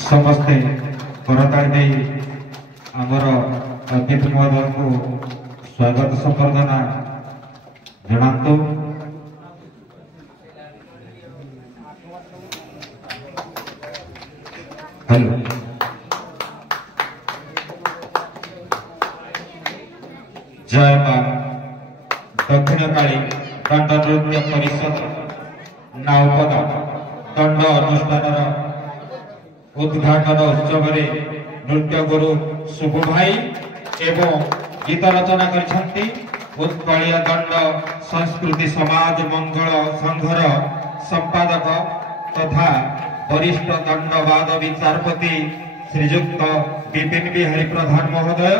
समस्ते करताड़ी आमर अतिथि महोदय को स्वागत संबर्धना जनातु। हेलो जय मां दक्षिण काली दंड नृत्य परिषद नाउपदा दंड अनुष्ठान उद्घाटन उत्सव नृत्य गुरु शुभ भाई एवं गीत रचना कर उत्कलीय दंड संस्कृति समाज मंगल संघर संपादक तथा वरिष्ठ दंडवाद विचारपति श्रीजुक्त विपिन बिहारी प्रधान महोदय,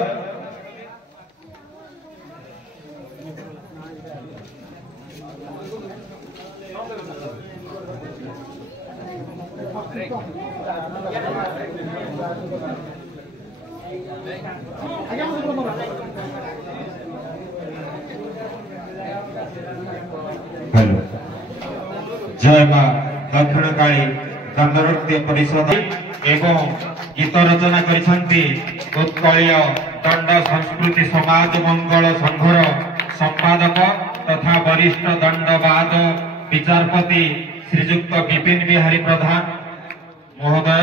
जय मां दक्षिण काली दंड नृत्य परिषद एवं गीत रचना कर उत्कलीय दंड संस्कृति समाज मंगल संघर संपादक तथा वरिष्ठ दंडवाद विचारपति श्रीजुक्त विपिन बिहारी प्रधान महोदय,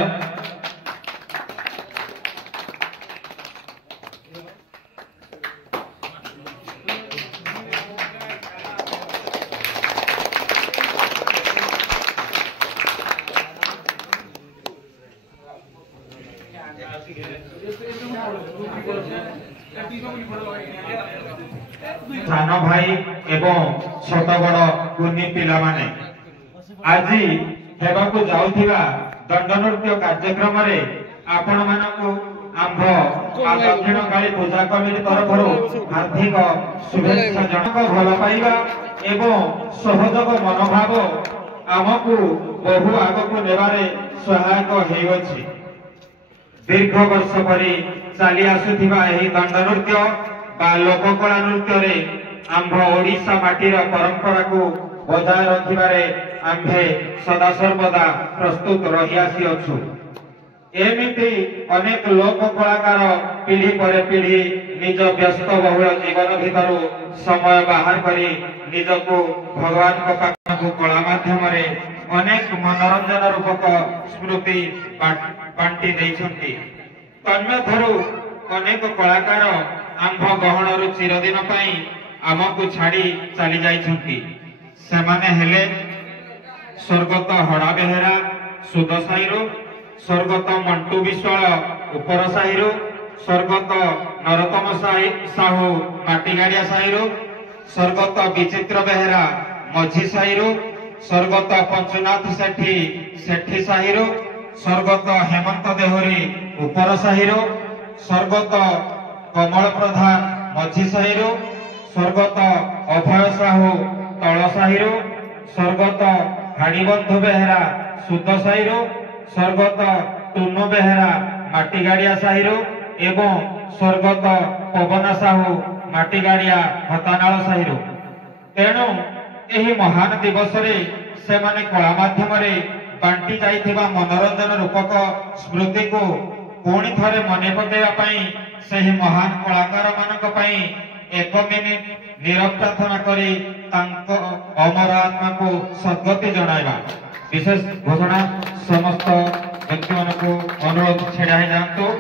सान भाई एवं छोट बड़ कुनी पिला माने आज हेबाकु जाउथिबा दंड नृत्य कार्यक्रम रे आपण मानकु आंभ दक्षिण काली पूजा कमिटी तरफ हार्दिक शुभेच्छा जनक भल पाइबा एवं सहयोग मनोभाव आमकु बहु आगकु नेबारे सहायक हेउछि। दीर्घ वर्ष परी चली आसुथिबा एही दंड नृत्य बा लोककला नृत्य रे आंभ ओडिशा माटीर परंपरा को बजाय रखिबारे आंभे सदा सर्वदा प्रस्तुत रही आसी अछु। एमिति अनेक लोक कलाकार पीढ़ी पर पीढ़ी निज व्यस्त बहुल जीवन भितर समय बाहर करी निजको भगवान को पाखकु कला माध्यम रे अनेक मनोरंजन रूपक स्मृति बांटी देइछंती। तन्मध्यरु अनेक कलाकार आंभ गहणरु चिरदिन पई आमकु छाड़ी चली जाइछंती। सेमाने हेले स्वर्गत हड़ा बेहेरा सुद साहिरु, स्वर्गत मंटू विश्वाल उपर साहिरु, स्वर्गत नरोत्तम साहू माटीगाड़िया साहिरु, स्वर्गत विचित्र बेहेरा मझी साहिरु, स्वर्गत पंचनाथ सेठी सेठी साहिरु, स्वर्गत हेमंत देहरी उपर साहिरु, स्वर्गत कमल प्रधान मझी साहिरु, स्वर्गत अभय साहू तल साहिरु, स्वर्गत हाड़ीबंधु बेहेरा सुद साहिरु, स्वर्गत टुनु बेहेरा माटीगाड़िया साहिरु एवं स्वर्गत पवन साहू माटीगाड़िया हतानाल साहिरु। तेणु एही महान दिवस रे सेमाने कला माध्यम रे बांटी जाइथिबा मनोरंजन रूपक स्मृति को पुणी थरे मने पकेवा पई सेही महान कलाकार मानक पई 1 मिनिट नीरव प्रार्थना करी तांको अमर आत्मा को सद्गति जणाइबा। विशेष घोषणा समस्त व्यक्ति मानकु अनुरोध छेड़ा ही जांतु।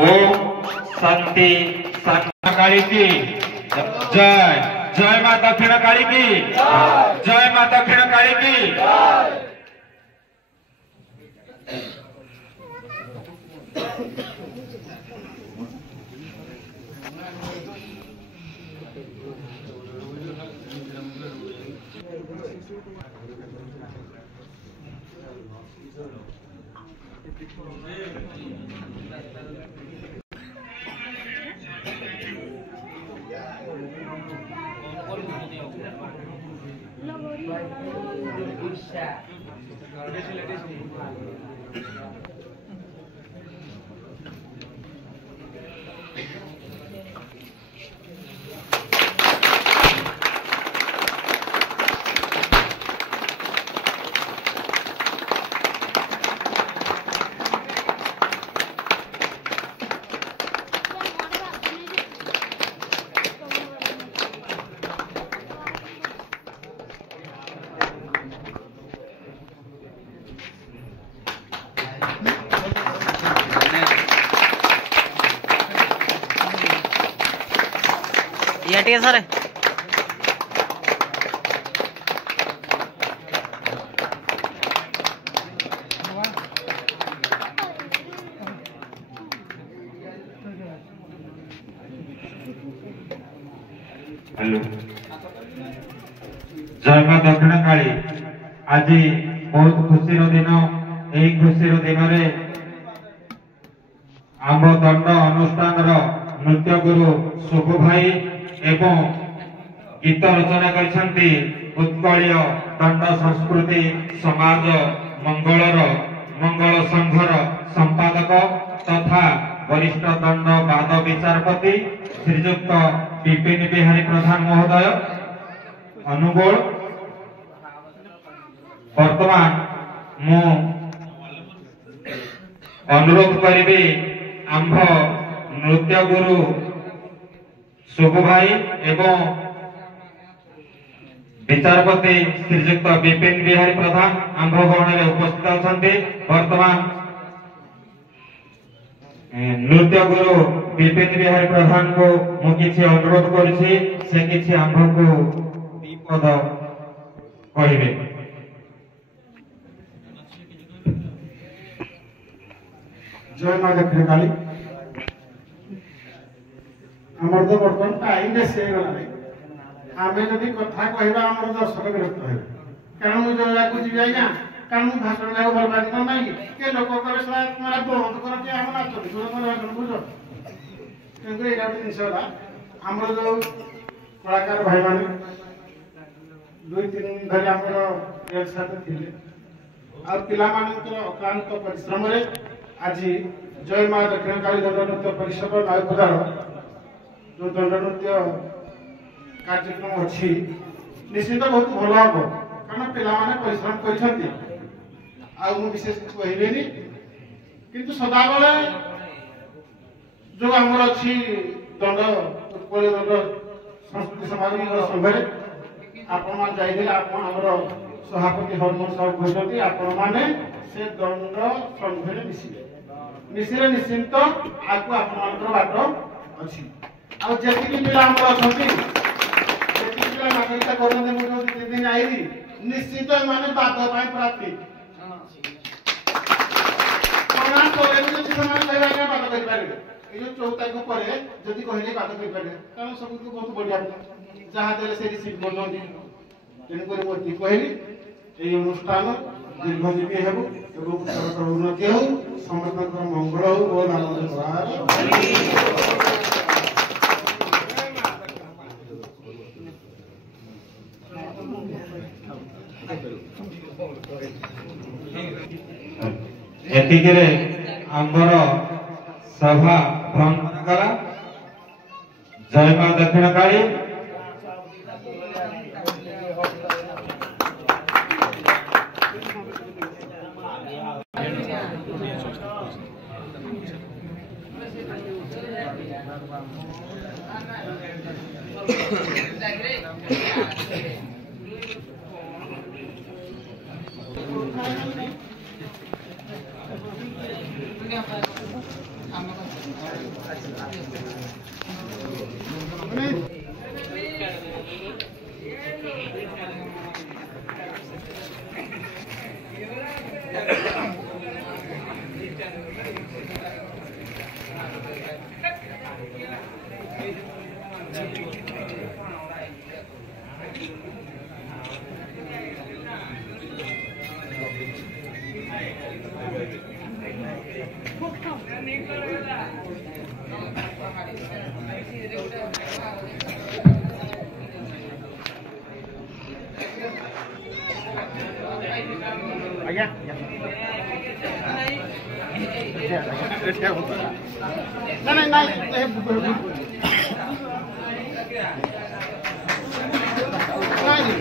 ओम शांति शांति काली की जय। जय मां दक्षिण काली की जय। मां दक्षिण काली की ये ठीक है सर। हेलो जय मां दक्षिण काली। आज बहुत खुशी दिन। यही खुशी दिन आम दंड अनुष्ठान नृत्य गुरु शुभ भाई एवं गीत रचना करछंती उत्कलीय दंड संस्कृति समाज मंगल संघर संपादक तथा वरिष्ठ दंड वाद विचारपति श्रीजुक्त विपिन बिहारी प्रधान महोदय अनुगोल। वर्तमान मु अनुरोध करी आंभ नृत्य गुरु शुभ भाई एवं विचारपति श्रीजुक्त विपिन बिहारी प्रधान आंभ गहन में उपस्थित अच्छा। वर्तमान नृत्य गुरु विपिन बिहारी प्रधान को मु किछि अनुरोध करुछि से किछि आंभ को विपद कहिबे। जय मां दक्षिण काली। आमर तो बर्तमान टाइम बेसी गला आमे जदि कथा कहबा आमर दर्शक विरक्त हेबे कारण मु जया को जीव आज्ञा कारण मु भाषण लागो बर्बाद कर नाही के लोक करे सला तुम्हारा बंद कर के हम नाच छोड़ कर भाषण बुझो କିନ୍ତୁ ଏଇଟା ଗୋଟେ ଜିନିଷ ହେଲା ଆମର ଯୋଉ କଳାକାର ଭାଇମାନେ 2-3 ଦିନ ଧରି ଆମର ରିହର୍ସାଲ ଥିଲେ ଆଉ ପିଲାମାନଙ୍କର ଅକ୍ଳାନ୍ତ ପରିଶ୍ରମରେ ଆଜି ଜୟ ମା ଦକ୍ଷିଣ କାଳୀ ଦଣ୍ଡ ନୃତ୍ୟ ପରିଷଦ ନାୟକଦାର जो दंड नृत्य कार्यक्रम अच्छी निश्चित बहुत भल हम कारण पिला परिश्रम कर विशेष कहबेनी किंतु सदाबले जो आमर अच्छी दंड उत्कल दंड संस्कृति समाज संघरे आपण आमर सभापति हरमोहन साहब कहते आपण मैंने से दंड संघरे मिसिले निश्चिंत आगे आपण बाट अच्छी आ जेतिकी पिला हमर अछंती जेतिकी पिला नागरिकता करने मु 3 दिन आइली निश्चित माने बात पाई प्राप्ति कोना तोरे जे समान कहबा के बात कर पारे ए जो 14 तारिख परे जदि कहले बात कर पारे कारण सब को बहुत बढ़िया जहां देले से रिसीव करजोंती तेन करे मोती कहली ए अनुष्ठान दीर्घजीवी हेबु एवं सरकार उन्नति हो समस्त मंगल हो और आनंद हो। एतिके आंबर सभा भंग करा। जय मां दक्षिण काली। ଆଜ୍ଞା ନାଇଁ